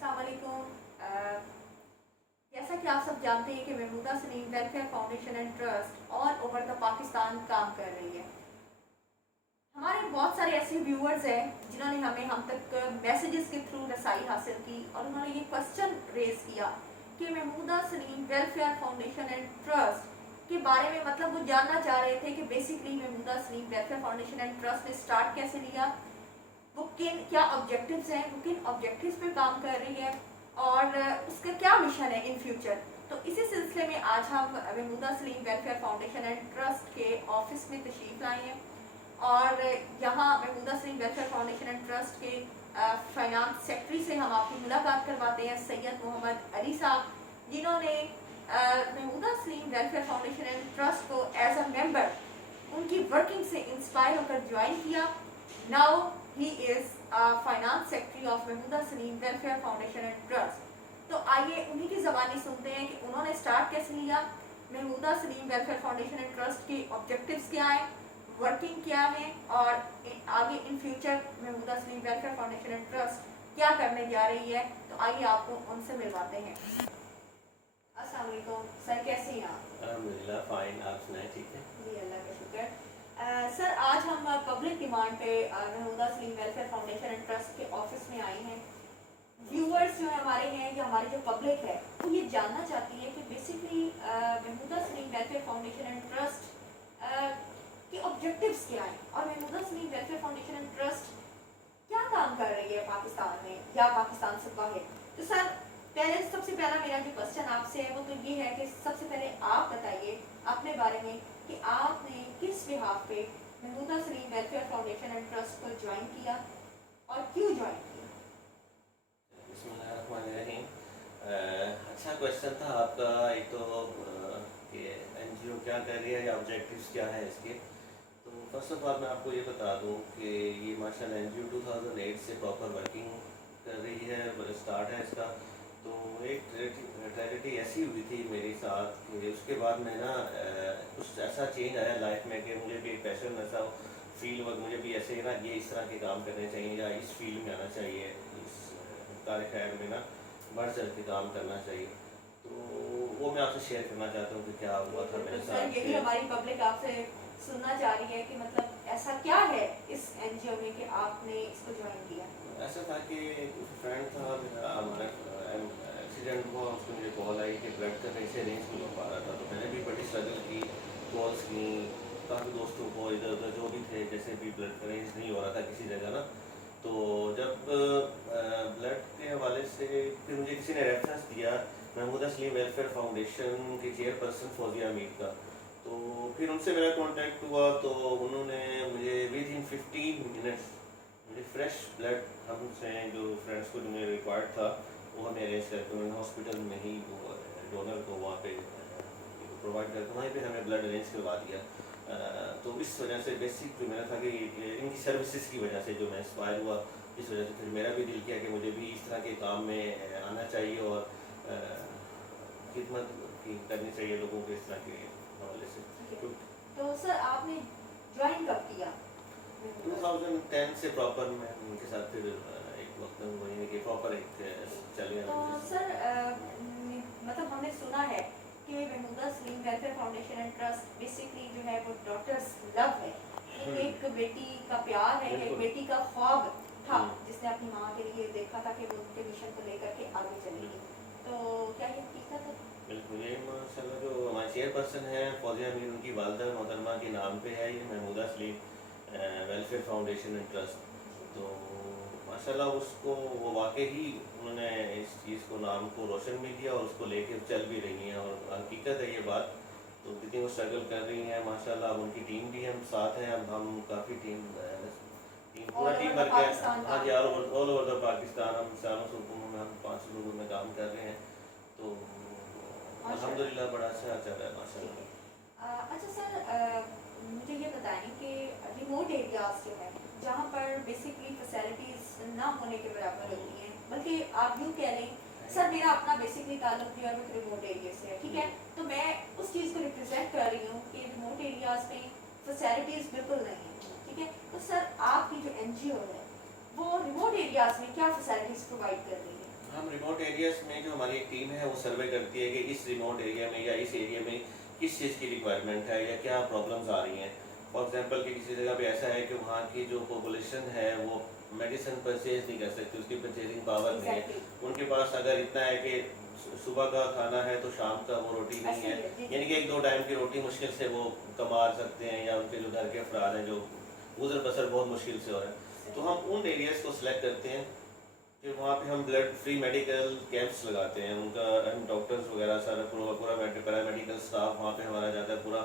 अस्सलाम वालेकुम। जैसा कि आप सब जानते हैं कि Mahmooda Saleem welfare foundation and trust all over the Pakistan काम कर रही है। हमारे बहुत सारे ऐसे व्यूअर्स हैं जिन्होंने हमें हम तक मैसेजेस के थ्रू रसाई हासिल की और उन्होंने ये क्वेश्चन रेज किया कि Mahmooda Saleem welfare foundation and trust के बारे में, मतलब वो जानना चाह रहे थे कि basically Mahmooda Saleem welfare foundation and trust ने स्टार्ट कैसे लिया, वो क्या ऑब्जेक्टिव्स हैं, वो किन ऑब्जेक्टिव्स पे काम कर रही है और उसका क्या मिशन है इन फ्यूचर। तो इसी सिलसिले में आज हम Mahmooda Saleem welfare foundation and trust के ऑफिस में तशरीफ़ लाए हैं और यहाँ Mahmooda Saleem welfare foundation and trust के फाइनेंस सेक्रेटरी से हम आपकी मुलाकात करवाते हैं, सैयद मोहम्मद अली साहब, जिन्होंने Mahmooda Saleem welfare foundation and trust को एज अ मेंबर उनकी वर्किंग से इंस्पायर होकर ज्वाइन किया। Now he is finance secretary of Mahmooda Saleem welfare foundation and trust. तो आइए उन्हीं की ज़बानी सुनते हैं कि उन्होंने स्टार्ट कैसे लिया, Mahmooda Saleem welfare foundation and trust के ऑब्जेक्टिव्स क्या हैं, वर्किंग क्या है और आगे in future Mahmooda Saleem welfare foundation and trust क्या करने जा रही है। तो आइए आपको उनसे मिलवाते हैं। अस्सलाम वालेकुम सर, कैसे हैं आप? अल्हम्दुलिल्लाह फाइन, आप सुनाएं? ठीक है जी, अल्लाह का शुक्र। सर, आज हम पब्लिक डिमांड पे Mahmooda Saleem welfare foundation and trust के ऑफिस में आए हैं। व्यूअर्स जो हमारे हैं या हमारी जो पब्लिक है वो ये जानना चाहती है कि basically Mahmooda Saleem welfare foundation and trust के ऑब्जेक्टिव्स क्या हैं और Mahmooda Saleem welfare foundation and trust क्या काम कर रही है पाकिस्तान में या पाकिस्तान से बाहर। तो सर, सबसे पहला मेरा जो क्वेश्चन आपसे है वो तो ये है कि सबसे पहले आप बताइए अपने बारे में कि आपने किस बिहाफ पे Mahmooda Saleem welfare foundation and trust को ज्वाइन किया और क्यों ज्वाइन किया। बिस्मिल्लाहिर्रहमानिर्रहीम। अच्छा क्वेश्चन था आपका। एक तो कि एनजीओ क्या कर रही है या ऑब्जेक्टिव्स क्या है इसके। तो फर्स्ट ऑफ ऑल मैं आपको ये बता दूं कि ये माशाल्लाह एनजीओ 2008 से प्रॉपर वर्किंग कर रही है, स्टार्ट है इसका। तो एक ट्रेजेडी ऐसी हुई थी मेरे साथ कि उसके बाद मैं ना कुछ ऐसा चेंज आया लाइफ में कि मुझे भी एक पैशन ऐसा फील हुआ, मुझे भी ऐसे ना ये इस तरह के काम करने चाहिए या इस फील्ड में आना चाहिए, इस कार खैर में ना बढ़ चढ़ के काम करना चाहिए। तो वो मैं आपसे शेयर करना चाहता हूँ कि क्या हुआ था मेरे साथ। यही हमारी पब्लिक आपसे सुनना चाह रही है कि मतलब ऐसा क्या है इस एनजीओ में कि आपने इसको ज्वाइन किया। ऐसा था कि फ्रेंड था मेरा, हमारा एक्सीडेंट हुआ, उसको मुझे कॉल आई कि ब्लड का कैसे अरेंज नहीं हो पा रहा था। तो मैंने भी बड़ी स्ट्रगल की, कॉल्स की काफ़ी दोस्तों को, इधर उधर जो भी थे, जैसे भी ब्लड अरेंज नहीं हो रहा था किसी जगह ना। तो जब ब्लड के हवाले से फिर मुझे किसी ने रेफरेंस दिया महमूदा सलीम वेलफेयर फाउंडेशन के चेयरपर्सन फौजिया मीर का। तो फिर उनसे मेरा कांटेक्ट हुआ तो उन्होंने मुझे विद इन 15 मिनट्स मुझे फ्रेश ब्लड हमसे जो फ्रेंड्स को जो मुझे रिक्वायर्ड था वो हमें अरेंज करके उन्होंने हॉस्पिटल में ही वो डोनर को वहाँ पे प्रोवाइड करके वहीं पे हमें ब्लड अरेंज करवा दिया। तो इस वजह से बेसिक जो मेरा था कि इनकी सर्विसेज की वजह से जो मैं इंस्पायर हुआ, इस वजह से फिर मेरा भी दिल किया कि मुझे भी इस तरह के काम में आना चाहिए और खिदमत करनी चाहिए लोगों को इस तरह के हवाले से। तो सर, आपने ज्वाइन कब किया? 2010 से प्रॉपर मैं उनके साथ फिर एक वक्त में वही कि प्रॉपर एक चल गया। तो सर, मतलब हमने सुना है कि Mahmooda Saleem welfare foundation and trust basically जो है वो डॉटर्स लव है, एक बेटी का प्यार है, एक बेटी का ख्वाब था जिसने अपनी माँ के लिए देखा था कि वो उनके मिशन को लेकर के आगे चलेगी। तो क्या ये हकीकत है? बिल्कुल, ये माशाल्लाह जो हमारे चेयरपर्सन है फौजिया मीर, उनकी वालदा मोहतरमा के नाम पे है ये Mahmooda Saleem welfare foundation and trust. तो माशाल्लाह उसको वो वाकई ही उन्होंने इस चीज़ को, नाम को रोशन भी किया और उसको लेके चल भी रही हैं और हकीकत है ये बात। तो जितनी वो स्ट्रगल कर रही हैं माशाल्लाह, अब उनकी टीम भी हम साथ हैं, अब हम काफ़ी टीम पूरा टीम भर के, हाँ जी, ऑल ओवर द पाकिस्तान हम 400 में हम 500 लोगों में काम कर रहे हैं। तो अल्हम्दुलिल्लाह बड़ा अच्छा चल रहा है माशाल्लाह। अच्छा सर, मुझे ये बताएं कि रिमोट एरियाज जो है जहाँ पर बेसिकली फैसिलिटीज़ ना होने के बराबर होती हैं, बल्कि आप यूँ कह लें, सर मेरा अपना बेसिकली ताल्लुक भी और रिमोट एरिया से है, ठीक है, तो मैं उस चीज़ को रिप्रेजेंट कर रही हूँ कि रिमोट एरियाज में फैसिलिटीज़ बिल्कुल नहीं है, ठीक है। तो सर, आपकी जो एनजीओ है वो रिमोट एरियाज में क्या फैसिलिटीज़ प्रोवाइड कर रही है? हम रिमोट एरियाज़ में जो हमारी एक टीम है वो सर्वे करती है कि इस रिमोट एरिया में या इस एरिया में किस चीज़ की रिक्वायरमेंट है या क्या प्रॉब्लम्स आ रही हैं। फॉर एग्जांपल कि किसी जगह पे ऐसा है कि वहाँ की जो पॉपुलेशन है वो मेडिसिन परचेज नहीं कर सकती, उसकी परचेजिंग पावर नहीं है। एग्जैक्टली उनके पास अगर इतना है कि सुबह का खाना है तो शाम का वो रोटी नहीं है, यानी कि 1-2 टाइम की रोटी मुश्किल से वो कमा सकते हैं, या उनके जो घर के अफराद हैं जो गुजर बसर बहुत मुश्किल से हो रहा है। तो हम उन एरियाज़ को सिलेक्ट करते हैं कि वहाँ पे हम ब्लड फ्री मेडिकल कैंप्स लगाते हैं। उनका हम डॉक्टर्स वगैरह सारा पूरा पैरामेडिकल स्टाफ वहाँ पे हमारा जाता है पूरा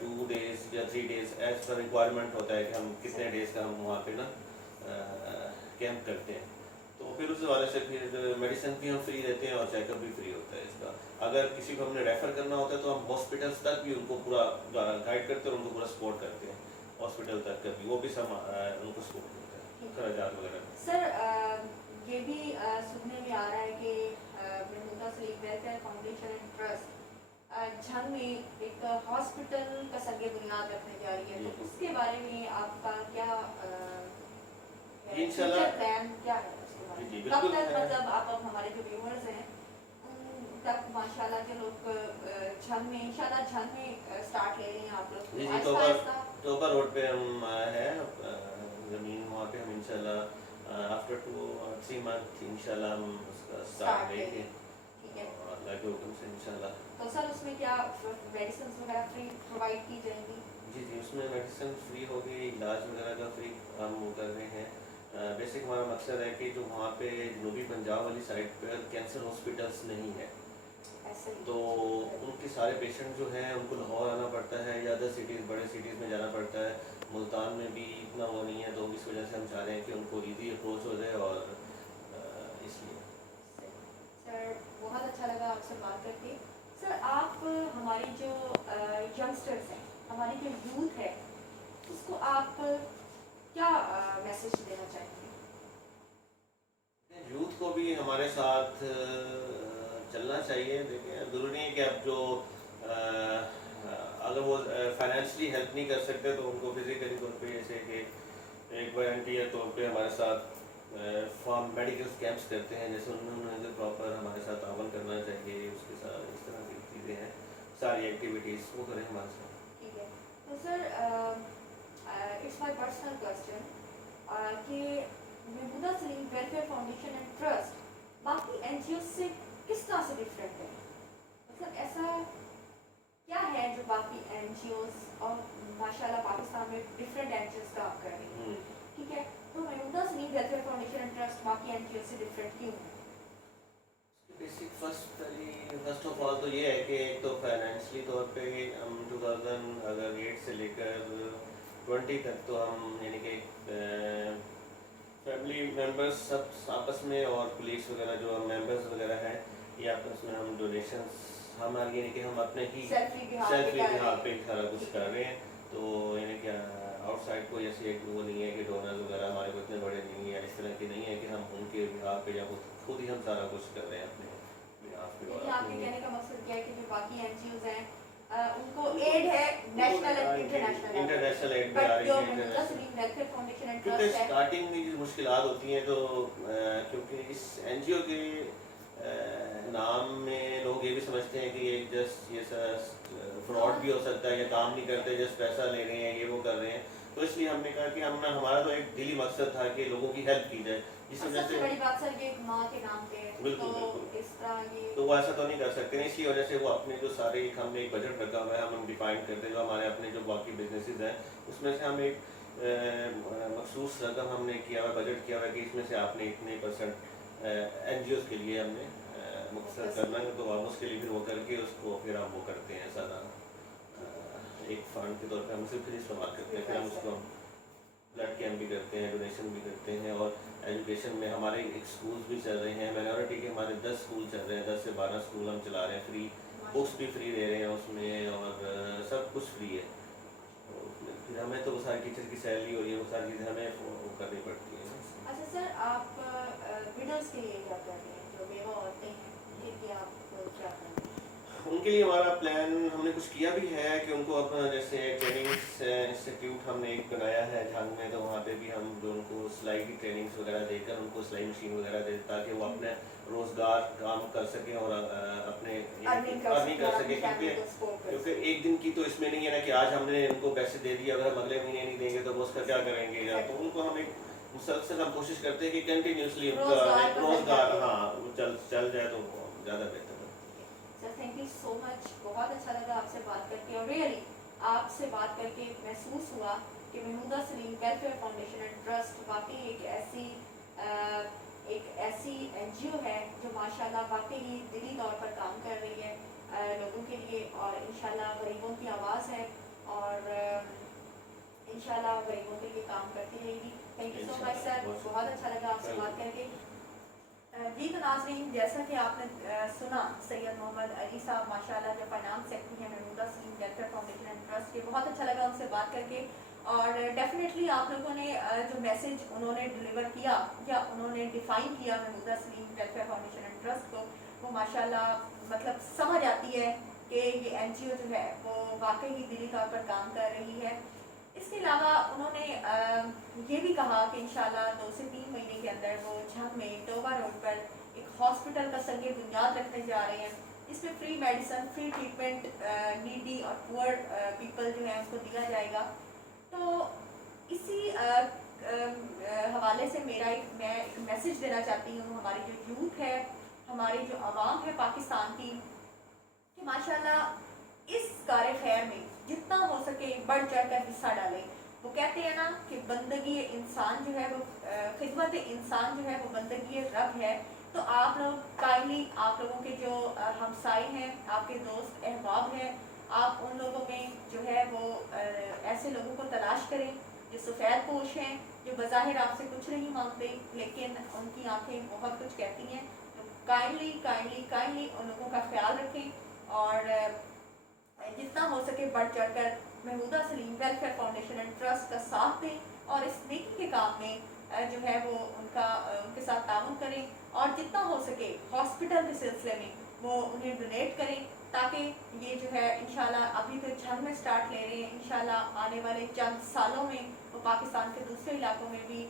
2 डेज़ या 3 डेज़ एज पर रिक्वायरमेंट होता है कि हम कितने डेज़ का हम वहाँ पे ना कैंप करते हैं। तो फिर उस वाले से फिर मेडिसिन भी हम फ्री देते हैं और चेकअप भी फ्री होता है इसका। अगर किसी को हमने रेफ़र करना होता है तो हम हॉस्पिटल्स तक भी उनको पूरा गाइड करते हैं और उनको पूरा सपोर्ट करते हैं, हॉस्पिटल तक का भी वो भी सब उनको सपोर्ट करते हैं खर्चात वगैरह। सर ये भी सुनने में आ रहा है कि Mahmooda Saleem welfare foundation and trust Jhang में एक हॉस्पिटल का संग बुनियाद रखने जा रही है, तो उसके बारे में आपका क्या इंशाल्लाह प्लान क्या है उसके बारे जी में? कब बिल्कुल तक है। मतलब आप अब हमारे जो व्यूअर्स हैं उन तक माशाल्लाह जो लोग झंग में इंशाल्लाह झंग में स्टार्ट ले रहे हैं आप लोग, जी तो जी आहिस्ता आहिस्ता टोबा रोड पे हम हैं, ज़मीन वहाँ पे हम इंशाल्लाह आफ्टर 2 और 3 मंथ इंशाल्लाह हम उसका स्टार्ट लेंगे ठीक है। और अल्लाह के हुक्म से इंशाल्लाह। तो सर उसमें क्या मेडिसिन वगैरह फ्री प्रोवाइड की जाएंगी? जी जी उसमें मेडिसिन फ्री होगी, इलाज वगैरह का फ्री हम वो कर रहे हैं। बेसिक हमारा मकसद है कि जो वहाँ पे जनूबी पंजाब वाली साइड पर कैंसर हॉस्पिटल्स नहीं है, ऐसे ही तो उनके सारे पेशेंट जो हैं उनको लाहौर आना पड़ता है या अदर सिटीज़ बड़े सिटीज़ में जाना पड़ता है। मुल्तान में भी इतना वो नहीं है, तो इस वजह से हम चाह रहे हैं कि उनको ईजी अप्रोच हो जाए और इसलिए। सर बहुत अच्छा लगा आपसे बात करके। सर आप हमारी जो यंगस्टर्स हैं, हमारी जो यूथ है, उसको आप क्या मैसेज देना चाहेंगे? यूथ को भी हमारे साथ चलना चाहिए। देखिए ज़रूरी नहीं है कि आप जो अगर वो फाइनेंशियली हेल्प नहीं कर सकते तो उनको फिजिकली तौर पे, जैसे कि एक वॉलंटियर तौर पे हमारे साथ फॉर्म मेडिकल कैंप्स करते हैं, जैसे उन्होंने प्रॉपर हमारे साथ तावन करना चाहिए। उसके साथ इस तरह की चीज़ें हैं, सारी एक्टिविटीज़ वो करें हमारे साथ। ठीक है। तो sir it's my personal question कि Mahmooda Saleem welfare foundation and trust बाकी एनजीओ से किस तरह से डिफरेंट है? मतलब ऐसा क्या है जो बाकी एनजीओज और माशाल्लाह पाकिस्तान में डिफरेंट एनजीओज काम कर रही हैं, ठीक है, तो Mahmooda Saleem welfare foundation and trust बाकी एनजीओ से डिफरेंट क्यों है? बेसिक फर्स्ट ऑफ ऑल तो ये है कि एक तो फाइनेंशियली तौर पे हम 2008 से लेकर 20 तक तो हम यानी कि फैमिली मेम्बर्स सब आपस में और पुलिस वगैरह जो मेंबर्स वगैरह हैं, ये आपस में हम डोनेशंस हमारे यानी कि हम अपने ही सेल्फी सेल्फ बिहार बिहार पे सारा कुछ कर रहे हैं। तो यानी कि आउटसाइड कोई ऐसी एक वो नहीं है कि डोनर वगैरह हमारे को इतने बड़े नहीं है, इस तरह की नहीं है कि हम उनके बिहार पे या खुद ही हम सारा कुछ कर रहे हैं अपने बिहार पे। लेकिन आपके कहने का मकसद क्या है कि जो बाकी एनजीओज हैं उनको एड है नेशनल एंड इंटरनेशनल एड भी आ बट रही जो है Mahmooda international, Salim welfare foundation and क्योंकि ट्रस्ट है स्टार्टिंग में जो मुश्किलात होती हैं तो क्योंकि इस एनजीओ के नाम में लोग ये भी समझते हैं कि ये जस्ट ये फ्रॉड भी हो सकता है या काम नहीं करते, जस्ट पैसा ले रहे हैं, ये वो कर रहे हैं। तो इसलिए हमने कहा कि हम ना हमारा तो एक दिली मकसद था कि लोगों की हेल्प की जाए, इस और वजह सबसे से बड़ी बात सर ये माँ के नाम पे है, बिल्कुल, तो बिल्कुल। इस तरह ये तो वो ऐसा तो नहीं कर सकते हैं, इसी वजह से वो अपने जो सारे हमने एक बजट रखा हुआ है, हम डिफाइन करते हैं जो हमारे अपने जो बाकी बिजनेसेस हैं उसमें से हम एक मखसूस रकम हमने किया हुआ बजट किया हुआ है कि इसमें से आपने इतने % एन के लिए हमने मकसद करना है, तो हम उसके लिए फिर वो करके उसको फिर हम वो करते हैं सारा एक फंड के तौर पे हम उसे फिर इस्तेमाल करते हैं। फिर हम उसको ब्लड कैंप भी करते हैं, डोनेशन भी करते हैं और एजुकेशन में हमारे एक स्कूल भी चल रहे हैं माइनॉरिटी के, हमारे 10 स्कूल चल रहे हैं, 10 से 12 स्कूल हम चला रहे हैं, फ्री बुक्स भी फ्री दे रहे हैं उसमें और सब कुछ फ्री है। फिर हमें तो वो सारी टीचर की सैलरी और ये वो सारी चीज़ें हमें वो करनी पड़ती हैं। अच्छा सर आप विडोज के लिए क्या कर रहे हैं, जो बेवा औरतें हैं जिनकी आप क्या कर रहे हैं? ان کے لیے ہمارا پلان ہم نے کچھ کیا بھی ہے کہ ان کو اپنا جیسے ٹریننگس انسٹیٹیوٹ ہم نے ایک بنایا ہے جھنگ میں، تو وہاں پہ بھی ہم جو ان کو سلائی کی ٹریننگس وغیرہ دے کر ان کو سلائی مشین وغیرہ دے تاکہ وہ اپنے روزگار کام کر سکیں اور اپنے ارننگ کر سکیں، کیونکہ ایک دن کی تو اس میں نہیں ہے نا کہ آج ہم نے ان کو پیسے دے دیے، اگر ہم اگلے مہینے نہیں دیں گے تو وہ اس کا کیا کریں گے. تو ان کو ہم ایک مسلسل ہم کوشش کرتے ہیں کہ کنٹینیوسلی ان کا ایک روزگار ہاں چل جائے تو زیادہ بہتر ہے. سر تھینک یو سو مچ، بہت اچھا لگا آپ سے بات کر کے، اور ریئلی آپ سے بات کر کے محسوس ہوا کہ محمودہ سلیم ویلفیئر فاؤنڈیشن اینڈ ٹرسٹ واقعی ایک ایسی این جی او ہے جو ماشاءاللہ واقعی دلی طور پر کام کر رہی ہے لوگوں کے لیے، اور انشاءاللہ غریبوں کی آواز ہے، اور انشاءاللہ غریبوں کے لیے کام کرتی رہے گی. تھینک یو سو مچ سر، بہت اچھا لگا آپ سے بات کر کے. جی تو ناظرین، جیسا کہ آپ نے سنا سید محمد علی صاحب ماشاءاللہ جو فائنانس سیکٹری ہیں محمودہ سلیم ویلفیئر فاؤنڈیشن اینڈ ٹرسٹ کے، بہت اچھا لگا ان سے بات کر کے. اور ڈیفینیٹلی آپ لوگوں نے جو میسج انہوں نے ڈلیور کیا یا انہوں نے ڈیفائن کیا محمودہ سلیم ویلفیئر فاؤنڈیشن اینڈ ٹرسٹ کو، وہ ماشاءاللہ مطلب سمجھ آتی ہے کہ یہ این جی او جو ہے وہ واقعی ہی دلی طور پر کام کر رہی ہے. اس کے علاوہ انہوں نے یہ بھی کہا کہ انشاءاللہ 2 سے 3 مہینے کے اندر وہ جھنگ میں ٹوبا روڈ پر ایک ہاسپٹل کا سنگ بنیاد رکھنے جا رہے ہیں. اس میں free medicine, free treatment needy اور پور پیپل جو ہیں اس کو دیا جائے گا. تو اسی حوالے سے میں ایک میسج دینا چاہتی ہوں ہماری جو یوتھ ہے، ہماری جو عوام ہے پاکستان کی، کہ ماشاءاللہ اس کار خیر میں جتنا ہو سکے بڑھ چڑھ کر حصہ ڈالیں. وہ کہتے ہیں نا کہ بندگی انسان جو ہے وہ خدمت انسان جو ہے وہ بندگی رب ہے. تو آپ لوگ کائنڈلی، آپ لوگوں کے جو ہمسائے ہیں، آپ کے دوست احباب ہیں، آپ ان لوگوں میں جو ہے وہ ایسے لوگوں کو تلاش کریں جو سفید پوش ہیں، جو بظاہر آپ سے کچھ نہیں مانگتے لیکن ان کی آنکھیں بہت کچھ کہتی ہیں. تو کائنڈلی ان لوگوں کا خیال رکھیں، اور جتنا ہو سکے بڑھ چڑھ کر محمودہ سلیم ویلفیئر فاؤنڈیشن اینڈ ٹرسٹ کا ساتھ دیں، اور اس نیکی کے کام میں جو ہے وہ ان کے ساتھ تعاون کریں، اور جتنا ہو سکے ہاسپٹل کے سلسلے میں وہ انہیں ڈونیٹ کریں، تاکہ یہ جو ہے انشاءاللہ ابھی تو جھنگ میں سٹارٹ لے رہے ہیں، انشاءاللہ آنے والے چند سالوں میں وہ پاکستان کے دوسرے علاقوں میں بھی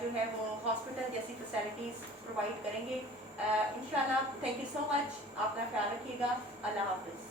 جو ہے وہ ہاسپٹل جیسی فیسلٹیز پرووائڈ کریں گے انشاءاللہ. تھینک یو سو مچ، اپنا خیال رکھیے گا. اللہ حافظ.